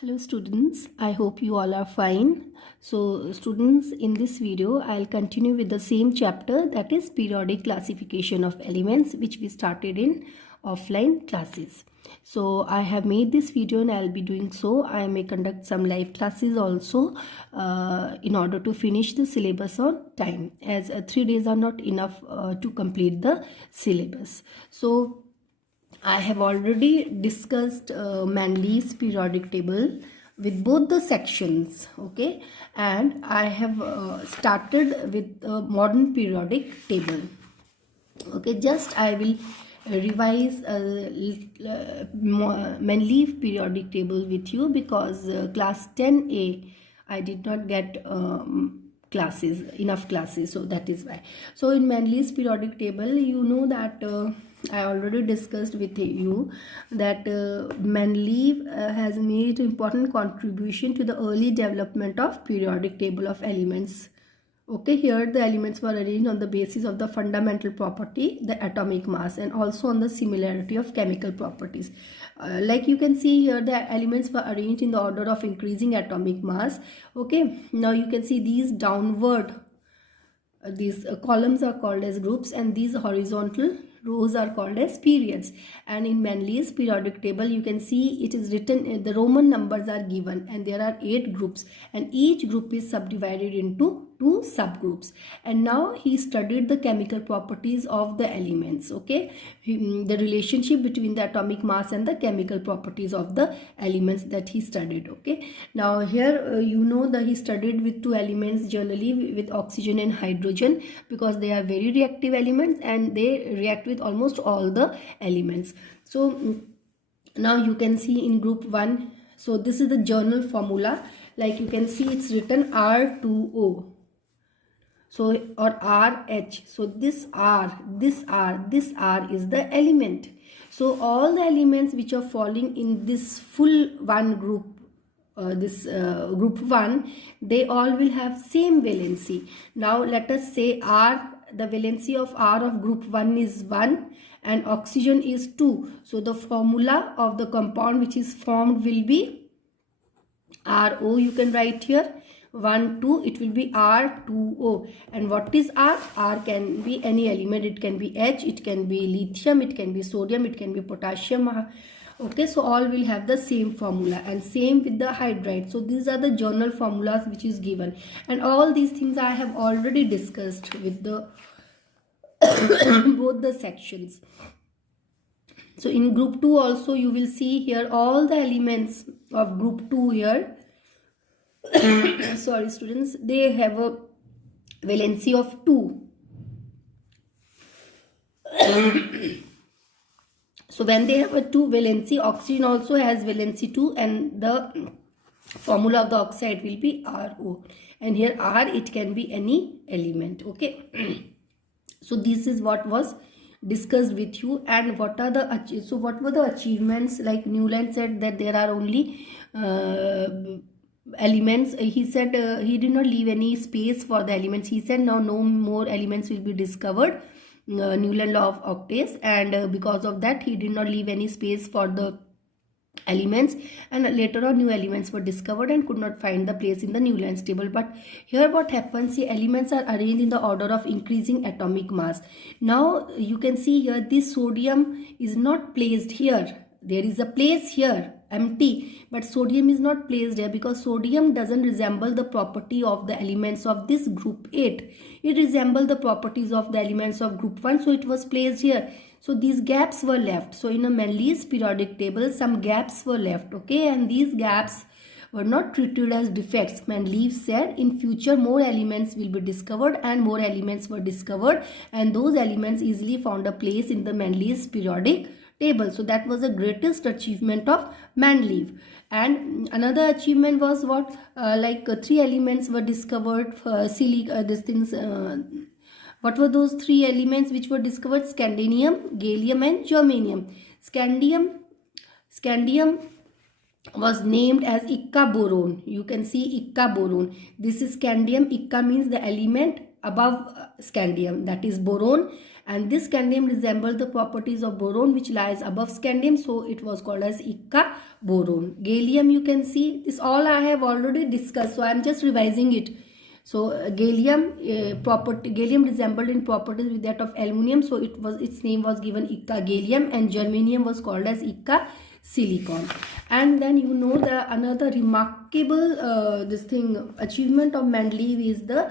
Hello students, I hope you all are fine. So students, in this video I'll continue with the same chapter, that is periodic classification of elements, which we started in offline classes. So I have made this video and I'll be doing so. I may conduct some live classes also in order to finish the syllabus on time, as 3 days are not enough to complete the syllabus. So I have already discussed Manley's periodic table with both the sections, okay, and I have started with a modern periodic table. Okay, just I will revise Manley periodic table with you, because class 10A I did not get enough classes, so that is why. So in Manley's periodic table, you know that I already discussed with you that Manley has made important contribution to the early development of periodic table of elements. Okay, here the elements were arranged on the basis of the fundamental property, the atomic mass, and also on the similarity of chemical properties. Like you can see here, the elements were arranged in the order of increasing atomic mass. Okay, now you can see these downward, these columns are called as groups, and these horizontal rows are called as periods. And in Manley's periodic table, you can see it is written, the Roman numbers are given, and there are 8 groups, and each group is subdivided into 2 subgroups. And now he studied the chemical properties of the elements. Okay, the relationship between the atomic mass and the chemical properties of the elements that he studied. Okay, now here you know that he studied with 2 elements generally, with oxygen and hydrogen, because they are very reactive elements and they react with almost all the elements. So now you can see in group 1, so this is the journal formula. Like you can see, it's written R2O, so, or RH. So this R, this R, this R is the element. So all the elements which are falling in this full one group, group 1, they all will have same valency. Now let us say R, the valency of R of group 1 is 1 and oxygen is 2. So the formula of the compound which is formed will be RO. You can write here 1, 2, it will be R2O. And what is R? R can be any element. It can be H, it can be lithium, it can be sodium, it can be potassium. Okay, so all will have the same formula, and same with the hydride. So these are the journal formulas which is given, and all these things I have already discussed with the both the sections. So in group 2 also you will see here all the elements of group 2 here. Sorry students, they have a valency of 2. So when they have a 2 valency, oxygen also has valency 2, and the formula of the oxide will be RO. And here R, it can be any element. Okay. So this is what was discussed with you. And what are the so what were the achievements? Like Newland said that there are only elements. He said he did not leave any space for the elements. He said now no more elements will be discovered. Newland law of octaves, and because of that he did not leave any space for the elements, and later on new elements were discovered and could not find the place in the Newland's table. But here what happens, the elements are arranged in the order of increasing atomic mass. Now you can see here this sodium is not placed here. There is a place here empty, but sodium is not placed here because sodium doesn't resemble the property of the elements of this group 8. It resembles the properties of the elements of group 1, so it was placed here. So these gaps were left. So in a Manley's periodic table, some gaps were left. Okay, and these gaps were not treated as defects. Manley said in future more elements will be discovered, and more elements were discovered, and those elements easily found a place in the Manley's periodic table. So that was the greatest achievement of Manley. And another achievement was what, 3 elements were discovered. What were those 3 elements which were discovered? Scandium, gallium and germanium. Scandium was named as Ika boron. You can see Ika boron. This is scandium. Ika means the element above scandium, that is boron, and this scandium resembled the properties of boron which lies above scandium, so it was called as Ika boron. Gallium, you can see this all I have already discussed, so I am just revising it. So gallium resembled in properties with that of aluminium, so its name was given Ika gallium, and germanium was called as Ika silicon. And then you know the another remarkable achievement of Mendeleev is the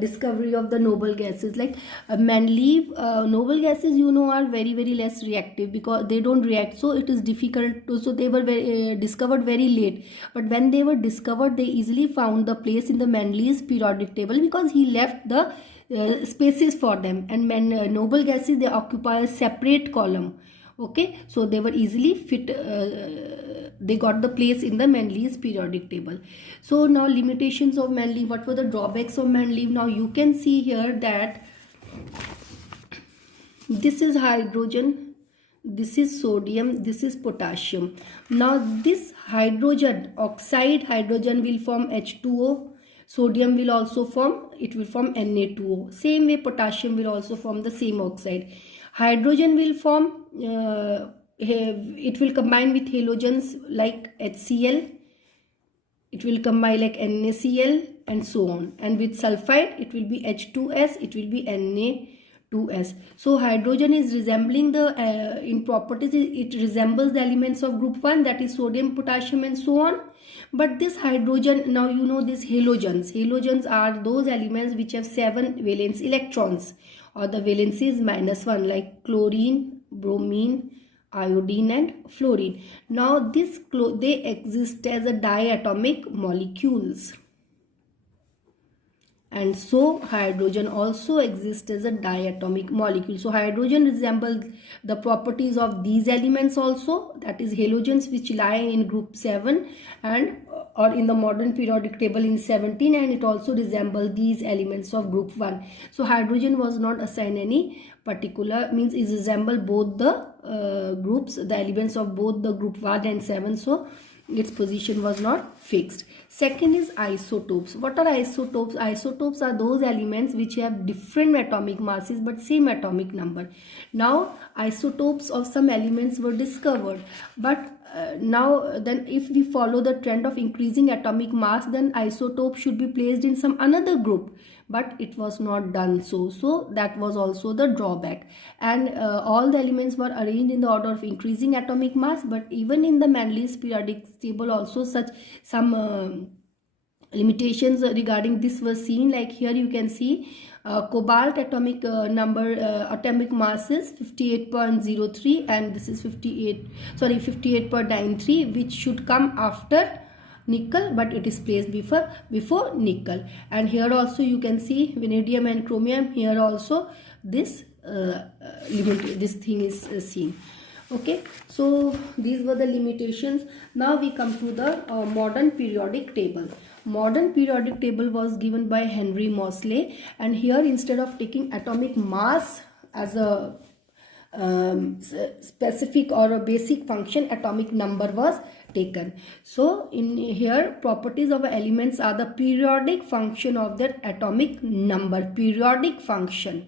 discovery of the noble gases. Like Mendeleev, noble gases, you know, are very less reactive because they don't react, so it is difficult to, so they were discovered very late, but when they were discovered they easily found the place in the Mendeleev's periodic table because he left the spaces for them, and noble gases, they occupy a separate column. Okay, so they were easily fit, they got the place in the Mendeleev's periodic table. So now limitations of Mendeleev, what were the drawbacks of Mendeleev? Now you can see here that this is hydrogen, this is sodium, this is potassium. Now this hydrogen, oxide hydrogen will form H2O, sodium will also form, it will form Na2O. Same way potassium will also form the same oxide. Hydrogen will form, it will combine with halogens like HCl, it will combine like NaCl and so on, and with sulfide it will be H2S, it will be Na2S. So hydrogen is resembling the in properties, it resembles the elements of group 1, that is sodium, potassium and so on. But this hydrogen, now you know this halogens are those elements which have 7 valence electrons, or the valency is -1, like chlorine, bromine, iodine and fluorine. Now this they exist as a diatomic molecules, and so hydrogen also exists as a diatomic molecule. So hydrogen resembles the properties of these elements also, that is halogens which lie in group 7 and or in the modern periodic table in 17, and it also resembles these elements of group 1. So hydrogen was not assigned any particular, means it resembles both the groups, the elements of both the group 1 and 7, so its position was not fixed. Second is isotopes. What are isotopes? Isotopes are those elements which have different atomic masses but same atomic number. Now isotopes of some elements were discovered, but now then if we follow the trend of increasing atomic mass, then isotope should be placed in some another group, but it was not done so that was also the drawback. And all the elements were arranged in the order of increasing atomic mass, but even in the Mendeleev's periodic table also some limitations regarding this were seen. Like here you can see cobalt atomic atomic mass is 58.03, and this is 58.93, which should come after nickel, but it is placed before nickel. And here also you can see vanadium and chromium, here also this this thing is seen. Okay, so these were the limitations. Now we come to the modern periodic table. Modern periodic table was given by Henry Moseley, and here instead of taking atomic mass as a specific or a basic function, atomic number was taken. So in here properties of elements are the periodic function of their atomic number, periodic function,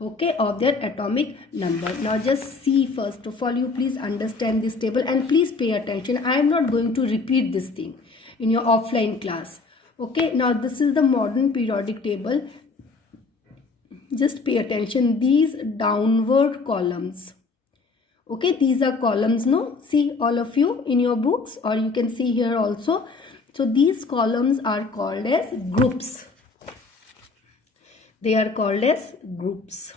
okay, of their atomic number. Now just see, first of all you please understand this table and please pay attention. I am not going to repeat this thing in your offline class. Okay, now this is the modern periodic table. Just pay attention, these downward columns, okay, these are columns, no, see all of you in your books, or you can see here also. So these columns are called as groups, they are called as groups.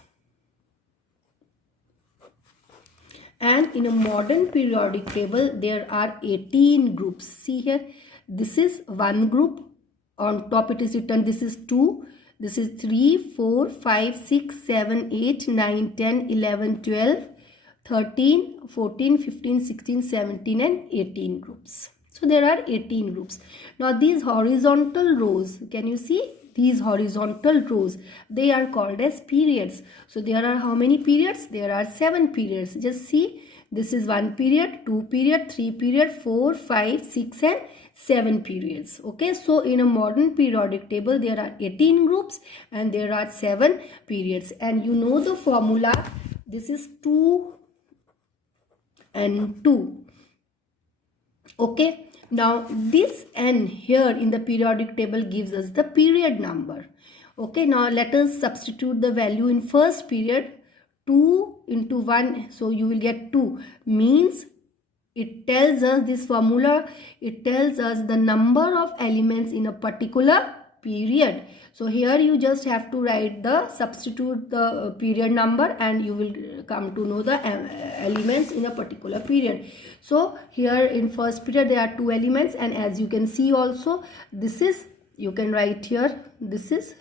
And in a modern periodic table there are 18 groups. See here, this is one group, on top it is written this is 2, this is 3, 4, 5, 6, 7, 8, 9, 10, 11, 12, 13, 14, 15, 16, 17 and 18 groups. So there are 18 groups. Now these horizontal rows, can you see? These horizontal rows, they are called as periods. So there are how many periods? There are 7 periods. Just see, This is 1 period, 2 period, 3 period, 4, 5, 6 and 7 periods. Okay, so in a modern periodic table there are 18 groups and there are 7 periods, and you know the formula. This is 2 and 2. Okay, now this n here in the periodic table gives us the period number. Okay, now let us substitute the value in first period. 2 into 1, so you will get 2, means it tells us, this formula, it tells us the number of elements in a particular period. So here you just have to write substitute the period number and you will come to know the elements in a particular period. So here in first period there are 2 elements, and as you can see also, this is, you can write here, this is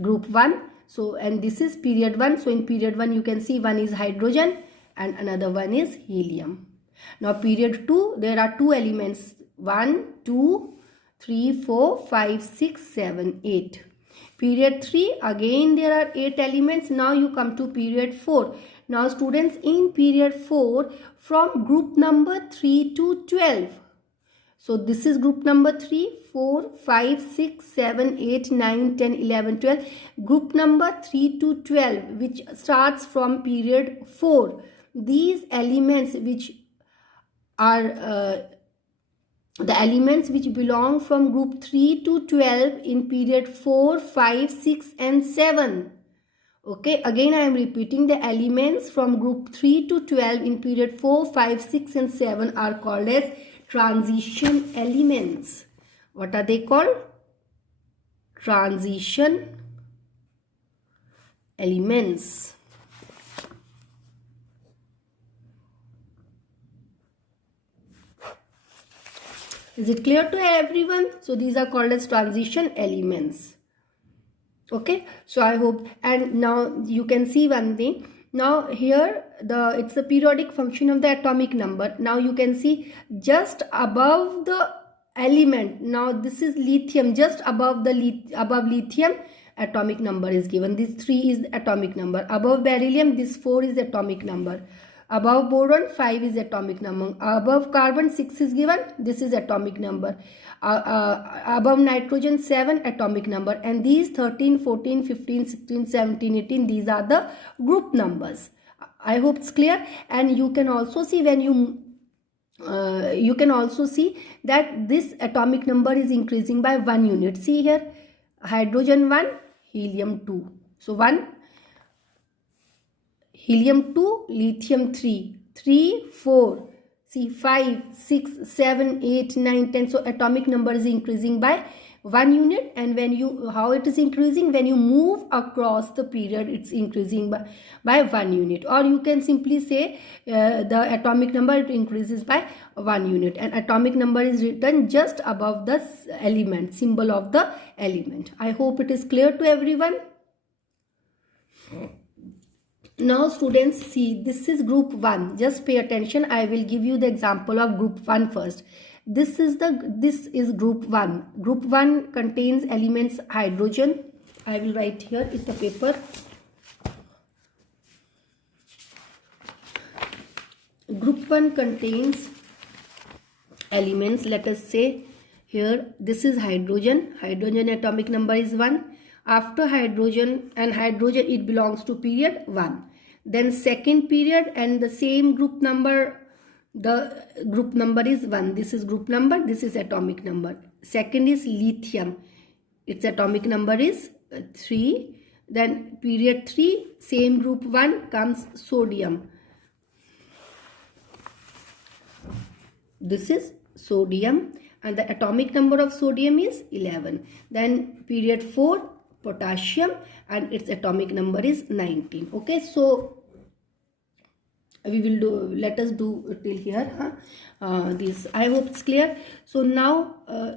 group 1. So, and this is period 1. So in period 1 you can see one is hydrogen and another one is helium. Now period 2, there are 2 elements, 1, 2, 3, 4, 5, 6, 7, 8. Period 3, again there are 8 elements. Now you come to period 4. Now students, in period 4, from group number 3 to 12. So this is group number 3, 4, 5, 6, 7, 8, 9, 10, 11, 12. Group number 3 to 12, which starts from period 4. These elements which are the elements which belong from group 3 to 12 in period 4, 5, 6 and 7. Okay, again I am repeating, the elements from group 3 to 12 in period 4, 5, 6 and 7 are called as transition elements. What are they called? Transition elements. Is it clear to everyone? So these are called as transition elements. Okay, so I hope, and now you can see one thing. Now here it's a periodic function of the atomic number. Now you can see just above the element, now this is lithium, just above the above lithium atomic number is given. This 3 is the atomic number. Above beryllium, this 4 is the atomic number. Above boron, 5 is atomic number. Above carbon, 6 is given. This is atomic number. Above nitrogen, 7 atomic number. And these 13, 14, 15, 16, 17, 18, these are the group numbers. I hope it's clear. And you can also see when you can also see that this atomic number is increasing by 1 unit. See here, hydrogen 1, helium 2. So 1, helium 2, lithium 3, 3, 4, see 5, 6, 7, 8, 9, 10. So atomic number is increasing by 1 unit, and when you, how it is increasing, when you move across the period, it's increasing by 1 unit. Or you can simply say the atomic number, it increases by 1 unit, and atomic number is written just above the element, symbol of the element. I hope it is clear to everyone. Now students, see, this is group 1. Just pay attention. I will give you the example of group 1 first. This is group 1. Group 1 contains elements hydrogen. I will write here in the paper. Group 1 contains elements, let us say here, this is hydrogen. Hydrogen atomic number is 1. After hydrogen, and hydrogen, it belongs to period 1. Then second period, and the same group number, the group number is 1. This is group number, this is atomic number. Second is lithium, its atomic number is 3. Then period 3, same group 1 comes sodium. This is sodium, and the atomic number of sodium is 11. Then period 4, potassium, and its atomic number is 19. Okay, so we will do, let us do till here. This, I hope it's clear. So now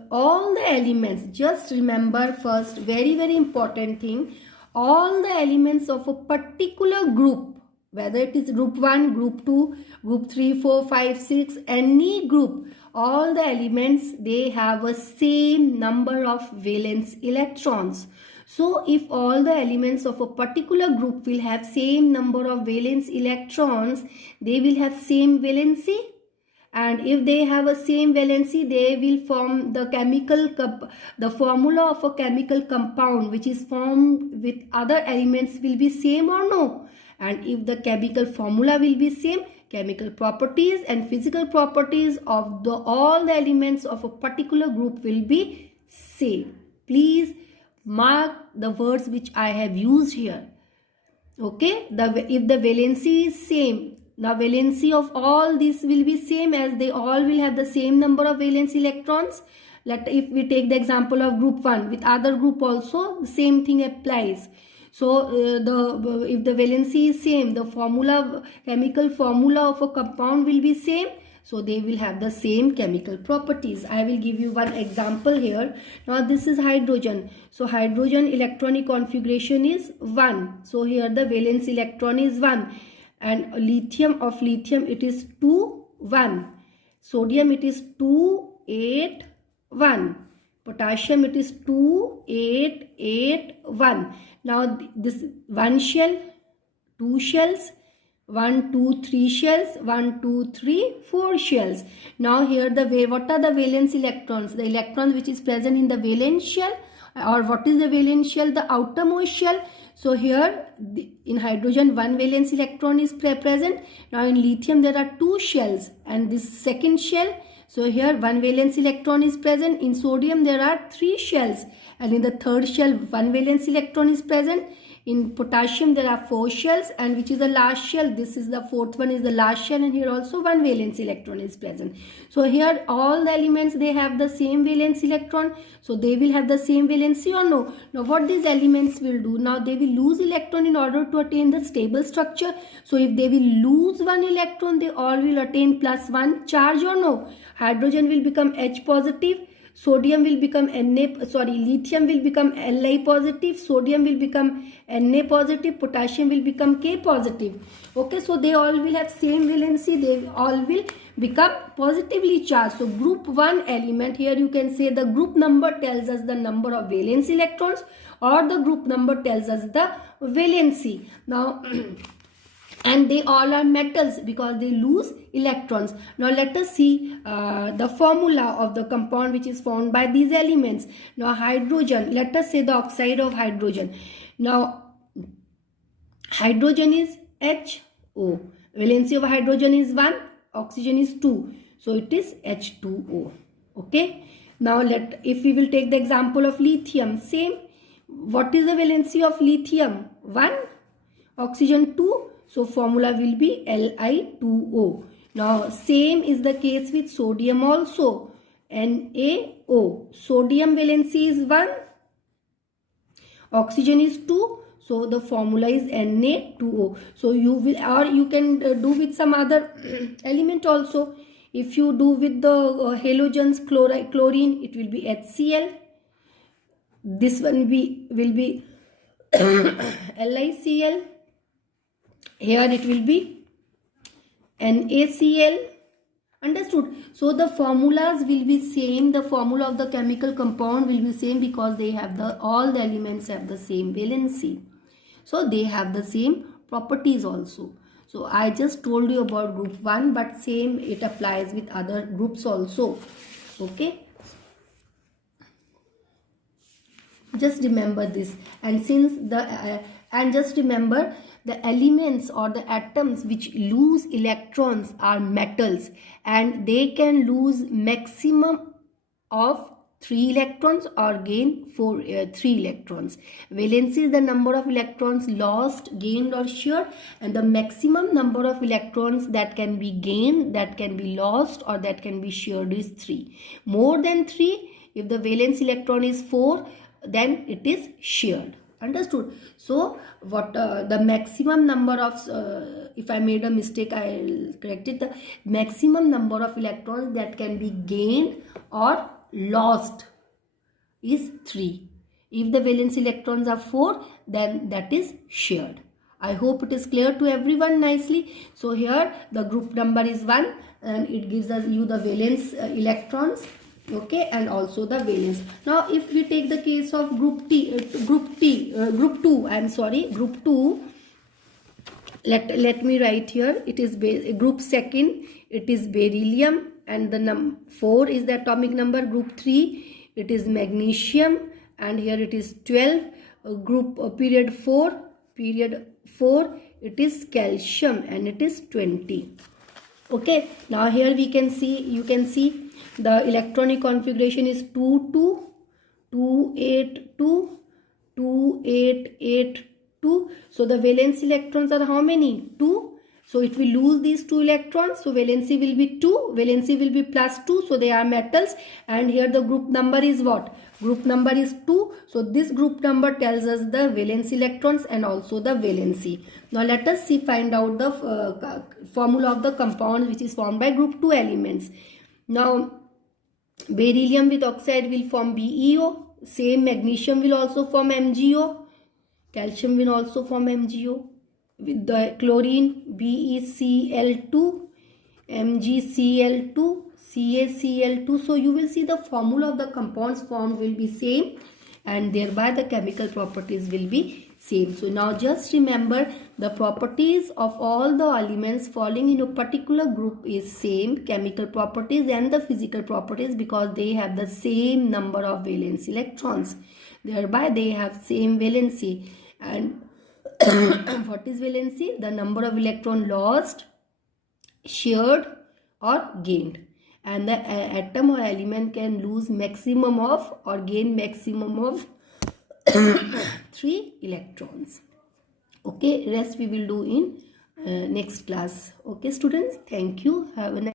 all the elements, just remember first, very important thing, all the elements of a particular group, whether it is group 1, group 2, group 3, 4, 5, 6, any group, all the elements, they have a same number of valence electrons. So if all the elements of a particular group will have same number of valence electrons, they will have same valency. And if they have a same valency, they will form the formula of a chemical compound which is formed with other elements will be same or no. And if the chemical formula will be same, chemical properties and physical properties of all the elements of a particular group will be same. Please mark the words which I have used here. Okay, if the valency is same, now valency of all these will be same, as they all will have the same number of valence electrons. If we take the example of group 1, with other group also the same thing applies. So if the valency is same, the chemical formula of a compound will be same. So they will have the same chemical properties. I will give you one example here. Now this is hydrogen. So hydrogen electronic configuration is 1. So here the valence electron is 1. And lithium it is 2, 1. Sodium it is 2, 8, 1. Potassium it is 2, 8, 8, 1. Now this one shell, 2 shells, 1, 2, 3 shells, 1, 2, 3, 4 shells. Now here what are the valence electrons? The electrons which is present in the valence shell, or what is the valence shell? The outermost shell. So here in hydrogen 1 valence electron is present. Now in lithium there are 2 shells and this second shell. So here 1 valence electron is present. In sodium there are 3 shells and in the third shell 1 valence electron is present. In potassium there are 4 shells, and which is the last shell? This is the fourth one, is the last shell, and here also 1 valence electron is present. So here all the elements, they have the same valence electron, so they will have the same valency or no? Now what these elements will do? Now they will lose electron in order to attain the stable structure. So if they will lose 1 electron, they all will attain +1 charge or no? Hydrogen will become H positive. Sodium will become lithium will become Li positive, sodium will become Na positive, potassium will become K positive. Okay, so they all will have same valency, they all will become positively charged. So group 1 element, here you can say the group number tells us the number of valence electrons, or the group number tells us the valency. Now and they all are metals because they lose electrons. Now let us see the formula of the compound which is formed by these elements. Now hydrogen, let us say the oxide of hydrogen. Now hydrogen is HO. Valency of hydrogen is 1, oxygen is 2. So it is H2O. Okay. Now if we will take the example of lithium, same. What is the valency of lithium? 1, oxygen 2. So formula will be Li2O. Now same is the case with sodium also. NaO. Sodium valency is 1. Oxygen is 2. So the formula is Na2O. So you can do with some other element also. If you do with the halogens, chlorine, it will be HCl. This one will be LiCl. Here it will be NaCl. Understood? So the formulas will be same. The formula of the chemical compound will be same because they have all the elements have the same valency. So they have the same properties also. So I just told you about group 1, but same it applies with other groups also. Okay. Just remember this, and just remember the elements or the atoms which lose electrons are metals, and they can lose maximum of 3 electrons or gain 3 electrons. Valency is the number of electrons lost, gained or shared, and the maximum number of electrons that can be gained, that can be lost or that can be shared is 3. More than 3, if the valence electron is 4, then it is shared. Understood? So what the maximum number of if I made a mistake, I will correct it. The maximum number of electrons that can be gained or lost is 3. If the valence electrons are 4, then that is shared. I hope it is clear to everyone nicely. So here the group number is 1 and it gives you the valence electrons. Okay, and also the valence. Now if we take the case of group 2, I'm sorry, group 2, let me write here, it is group second, it is beryllium, and the 4 is the atomic number. Group 3, it is magnesium, and here it is 12. Group period 4, it is calcium, and it is 20. Okay, now here you can see the electronic configuration is 2 2 2 8 2 2 8 8 2. So the valence electrons are how many? 2. So it will lose these 2 electrons. So valency will be 2. Valency will be plus 2. So they are metals. And here the group number is what? Group number is 2. So this group number tells us the valence electrons and also the valency. Now let us find out the formula of the compound which is formed by group 2 elements. Now beryllium with oxide will form BeO. Same magnesium will also form MgO. Calcium will also form MgO. With the chlorine, BeCl2, MgCl2, CaCl2. So you will see the formula of the compounds formed will be same, and thereby the chemical properties will be same. So now just remember, the properties of all the elements falling in a particular group is same, chemical properties and the physical properties, because they have the same number of valence electrons. Thereby they have same valency. And what is valency? The number of electron lost, shared or gained. And the atom or element can lose maximum of or gain maximum of 3 electrons. Okay, rest we will do in next class. Okay students, thank you. Have a nice